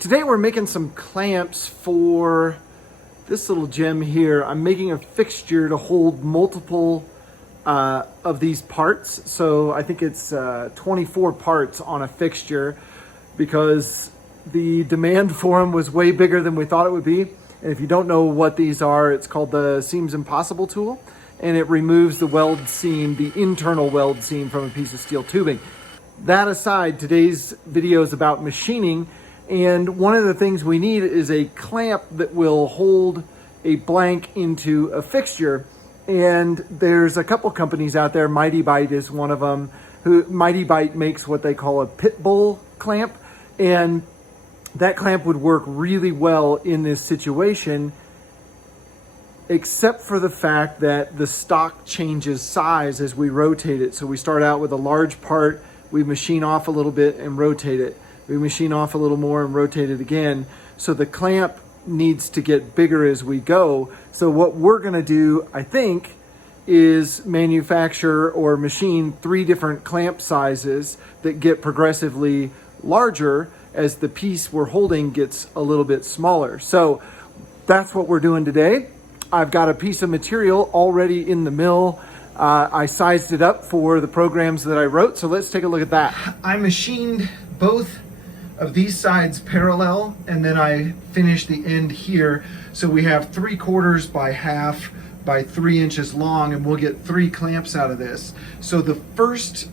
Today we're making some clamps for this little gem here. I'm making a fixture to hold multiple of these parts. So I think it's 24 parts on a fixture because the demand for them was way bigger than we thought it would be. And if you don't know what these are, it's called the Seams Impossible tool, and it removes the weld seam, the internal weld seam from a piece of steel tubing. That aside, today's video is about machining, and one of the things we need is a clamp that will hold a blank into a fixture. And there's a couple companies out there, Mitee Bite is one of them. Mitee Bite makes what they call a pit bull clamp, and that clamp would work really well in this situation, except for the fact that the stock changes size as we rotate it. So we start out with a large part, we machine off a little bit and rotate it. We machine off a little more and rotate it again. So the clamp needs to get bigger as we go. So what we're gonna do, I think, is manufacture or machine 3 different clamp sizes that get progressively larger as the piece we're holding gets a little bit smaller. So that's what we're doing today. I've got a piece of material already in the mill. I sized it up for the programs that I wrote. So let's take a look at that. I machined both of these sides parallel, and then I finished the end here. So we have 3/4 by half by 3 inches long, and we'll get 3 clamps out of this. So the first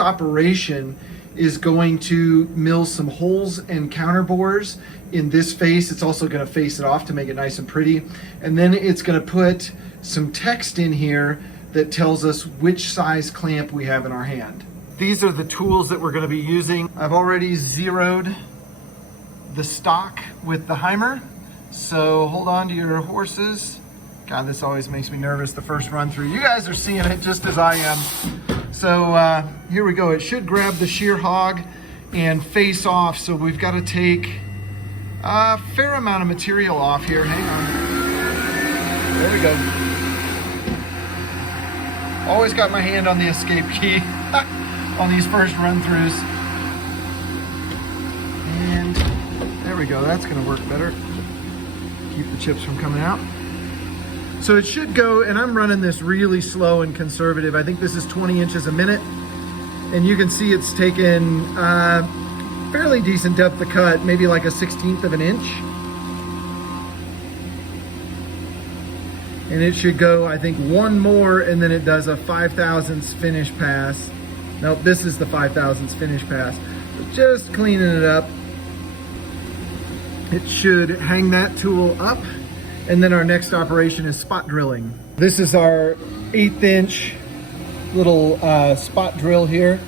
operation is going to mill some holes and counterbores in this face. It's also going to face it off to make it nice and pretty. And then it's going to put some text in here that tells us which size clamp we have in our hand. These are the tools that we're going to be using. I've already zeroed the stock with the Heimer. So hold on to your horses. God, this always makes me nervous the first run through. You guys are seeing it just as I am. So here we go. It should grab the shear hog and face off. So we've got to take a fair amount of material off here. Hang on. There we go. Always got my hand on the escape key on these first run throughs. And there we go. That's going to work better. Keep the chips from coming out. So it should go, and I'm running this really slow and conservative. I think this is 20 inches a minute. And you can see it's taken fairly decent depth of cut, maybe like a 1/16 of an inch. And it should go, I think, one more, and then it does a 5/1000 finish pass. Nope, this is the 5/1000 finish pass. But just cleaning it up. It should hang that tool up. And then our next operation is spot drilling. This is our 1/8 inch little spot drill here.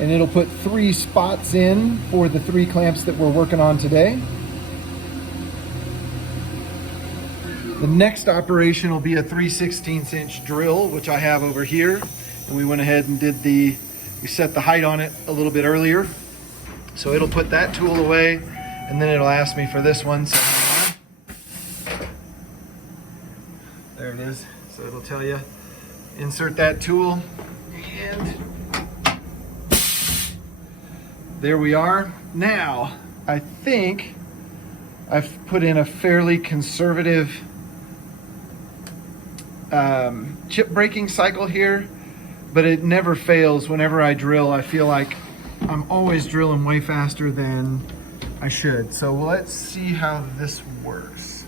And it'll put 3 spots in for the 3 clamps that we're working on today. The next operation will be a 3/16 inch drill, which I have over here. And we went ahead and we set the height on it a little bit earlier. So it'll put that tool away, and then it'll ask me for this one. So there it is. So it'll tell you, insert that tool, and there we are. Now, I think I've put in a fairly conservative chip breaking cycle here, but it never fails. Whenever I drill, I feel like I'm always drilling way faster than I should. So let's see how this works.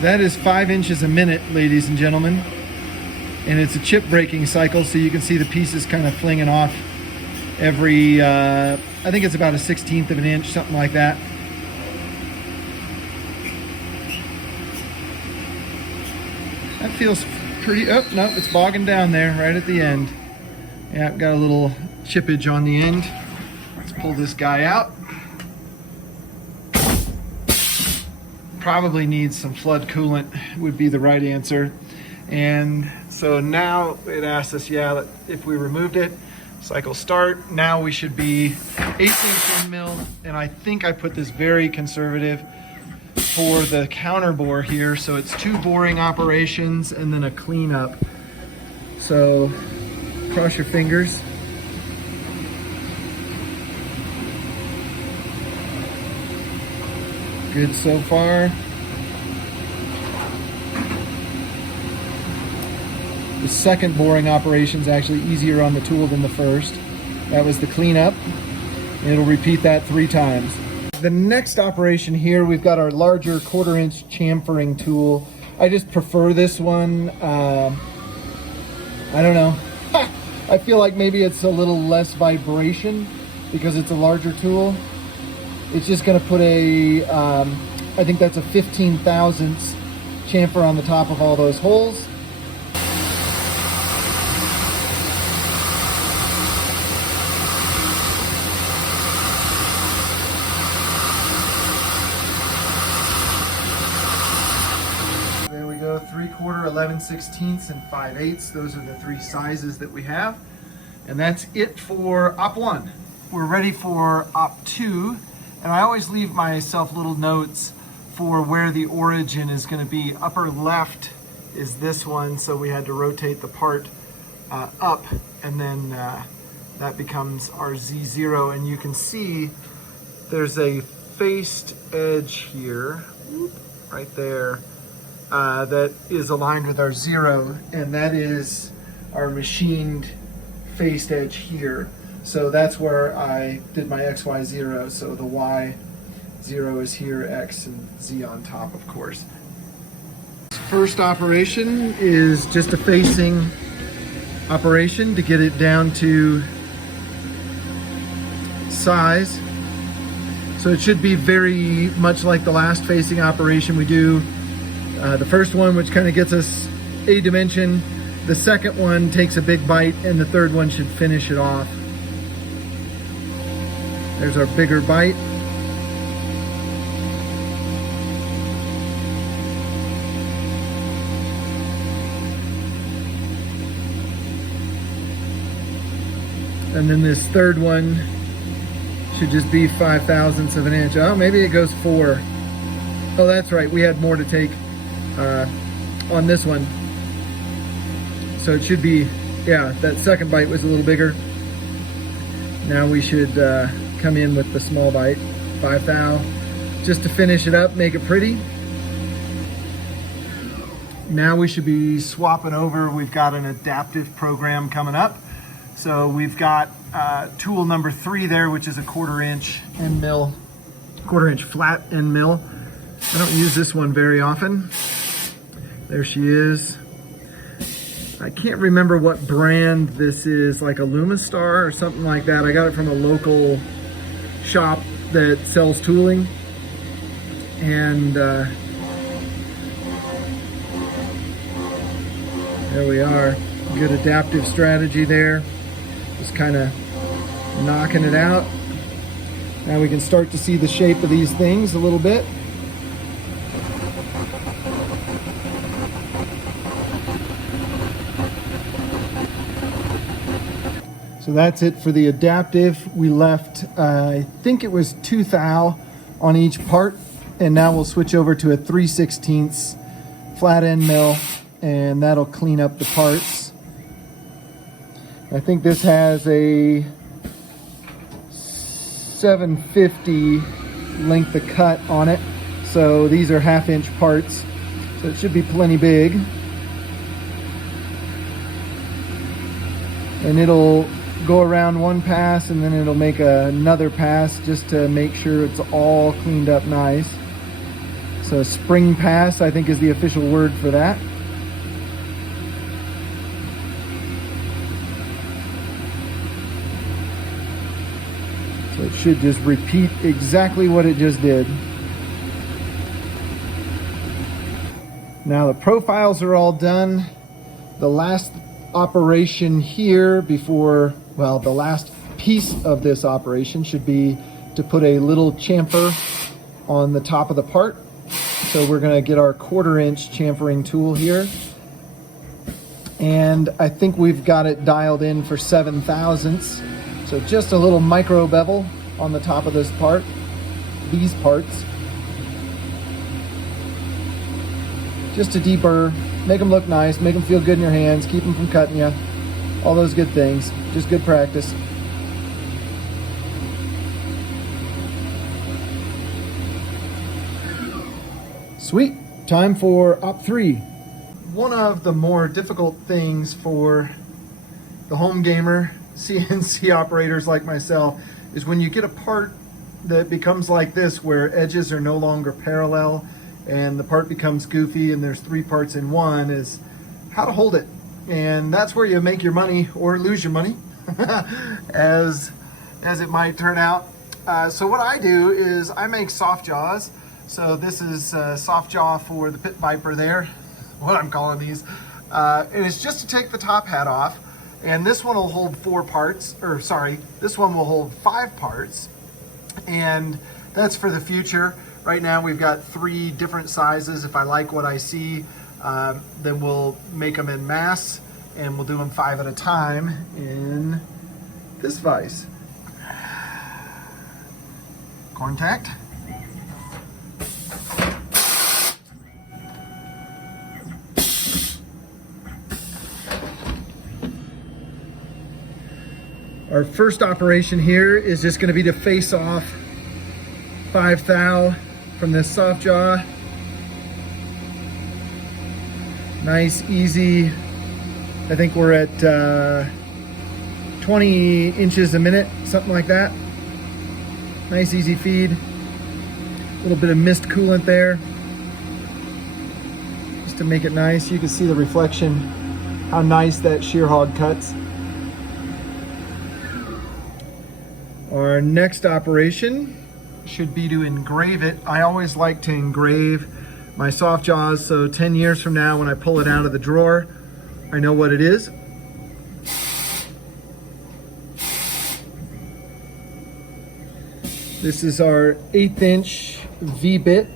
That is 5 inches a minute, ladies and gentlemen. And it's a chip breaking cycle, so you can see the pieces kind of flinging off every, I think it's about a 1/16 of an inch, something like that. That feels pretty, oh, no, it's bogging down there right at the end. Yeah, I've got a little chippage on the end. Let's pull this guy out. Probably needs some flood coolant would be the right answer. And so now it asks us, yeah, if we removed it. Cycle start. Now we should be 1/8" end mill, and I think I put this very conservative for the counter bore here, so it's 2 boring operations and then a cleanup. So cross your fingers. Good so far. The second boring operation is actually easier on the tool than the first. That was the cleanup. It'll repeat that 3 times. The next operation here, we've got our larger 1/4" chamfering tool. I just prefer this one. I don't know. I feel like maybe it's a little less vibration because it's a larger tool. It's just gonna put a, I think that's a 15/1000 chamfer on the top of all those holes. There we go, 3/4, 11/16, and 5/8. Those are the 3 sizes that we have. And that's it for Op 1. We're ready for Op 2. And I always leave myself little notes for where the origin is going to be. Upper left is this one, so we had to rotate the part up, and then that becomes our Z0. And you can see there's a faced edge here, right there, that is aligned with our 0, and that is our machined faced edge here. So that's where I did my XY0. So the Y0 is here, X and Z on top, of course. First operation is just a facing operation to get it down to size. So it should be very much like the last facing operation we do. The first one, which kind of gets us a dimension. The second one takes a big bite, and the third one should finish it off. There's our bigger bite. And then this third one should just be 5/1000 of an inch. Oh, maybe it goes 4. Oh, that's right. We had more to take on this one. So it should be, yeah, that second bite was a little bigger. Now we should come in with the small bite, 5 thou, just to finish it up, make it pretty. Now we should be swapping over. We've got an adaptive program coming up. So we've got tool number 3 there, which is a 1/4" end mill, 1/4" flat end mill. I don't use this one very often. There she is. I can't remember what brand this is, like a Lumistar or something like that. I got it from a local shop that sells tooling. And there we are. Good adaptive strategy there. Just kind of knocking it out. Now we can start to see the shape of these things a little bit. So that's it for the adaptive. We left, I think it was 2 thou on each part, and now we'll switch over to a 3/16 flat end mill, and that'll clean up the parts. I think this has a 750 length of cut on it, so these are 1/2 inch parts, so it should be plenty big. And it'll go around one pass, and then it'll make another pass just to make sure it's all cleaned up nice. So a spring pass, I think, is the official word for that. So it should just repeat exactly what it just did. Now the profiles are all done. The last operation here before, well, the last piece of this operation should be to put a little chamfer on the top of the part. So we're going to get our 1/4" chamfering tool here, And I think we've got it dialed in for 7 thousandths. So just a little micro bevel on the top of this part, these parts. Just to deburr, make them look nice, make them feel good in your hands, keep them from cutting you. All those good things, just good practice. Sweet, time for op 3. One of the more difficult things for the home gamer, CNC operators like myself, is when you get a part that becomes like this, where edges are no longer parallel and the part becomes goofy and there's 3 parts in one, is how to hold it. And that's where you make your money or lose your money, as it might turn out. So what I do is I make soft jaws. So this is soft jaw for the pit viper there, what I'm calling these. And it's just to take the top hat off. And this one will hold 4 parts, or sorry, this one will hold 5 parts. And that's for the future. Right now we've got 3 different sizes. If I like what I see, then we'll make them in mass, and we'll do them 5 at a time in this vise. Contact. Our first operation here is just going to be to face off 5 thou from this soft jaw. Nice, easy. I think we're at 20 inches a minute, something like that. Nice, easy feed. A little bit of mist coolant there, just to make it nice. You can see the reflection, how nice that shear hog cuts. Our next operation should be to engrave it. I always like to engrave my soft jaws, so 10 years from now when I pull it out of the drawer, I know what it is. This is our 1/8 inch V-bit.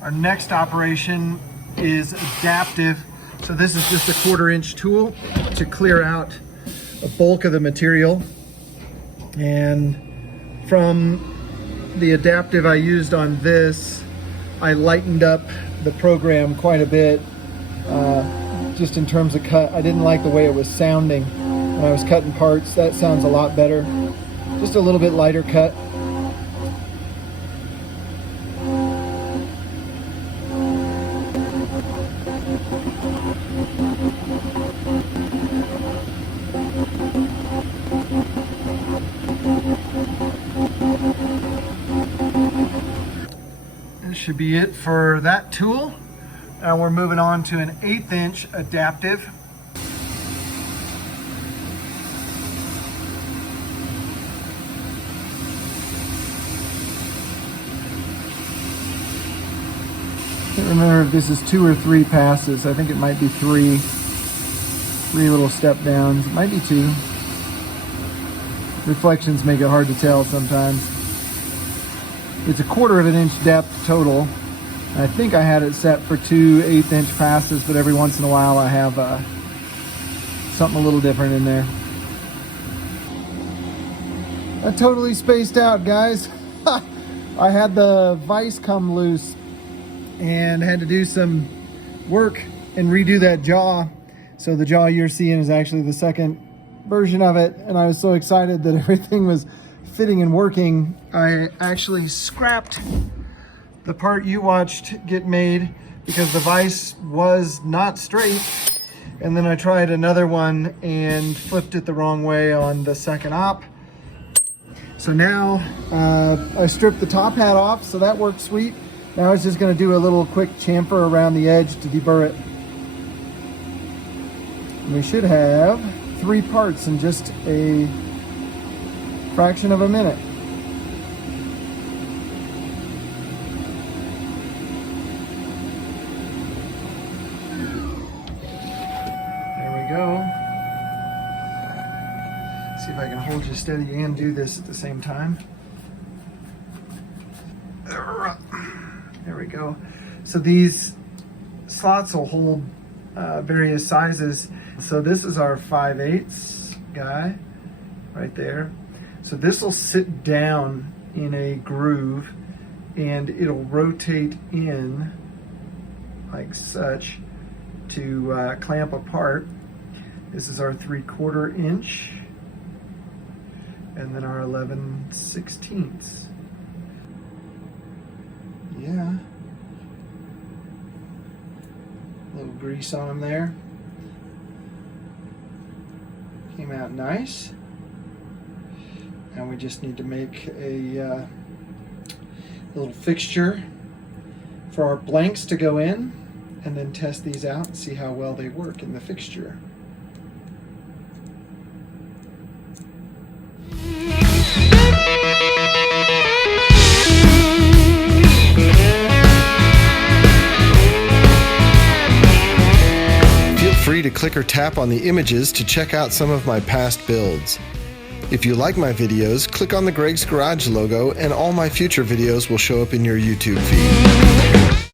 Our next operation is adaptive. So this is just a 1/4 inch tool to clear out a bulk of the material. And from the adaptive I used on this, I lightened up the program quite a bit, just in terms of cut. I didn't like the way it was sounding when I was cutting parts. That sounds a lot better. Just a little bit lighter cut. Should be it for that tool. Now we're moving on to an 1/8 inch adaptive. Can't remember if this is 2 or 3 passes. I think it might be 3. 3 little step downs. It might be 2. Reflections make it hard to tell sometimes. It's a 1/4 inch depth total. I think I had it set for 2 1/8 inch passes, but every once in a while I have something a little different in there. I totally spaced out, guys. I had the vise come loose and had to do some work and redo that jaw. So the jaw you're seeing is actually the second version of it, and I was so excited that everything was fitting and working, I actually scrapped the part you watched get made because the vise was not straight. And then I tried another one and flipped it the wrong way on the second op. So now I stripped the top hat off, so that worked sweet. Now I was just gonna do a little quick chamfer around the edge to deburr it. And we should have 3 parts in just a fraction of a minute. See if I can hold you steady and do this at the same time. There we go. So these slots will hold various sizes. So this is our 5/8 guy right there. So this will sit down in a groove and it'll rotate in like such to clamp apart. This is our 3/4 inch and then our 11/16. Yeah. A little grease on them there. Came out nice. Now we just need to make a little fixture for our blanks to go in and then test these out and see how well they work in the fixture. Feel free to click or tap on the images to check out some of my past builds. If you like my videos, click on the Greg's Garage logo and all my future videos will show up in your YouTube feed.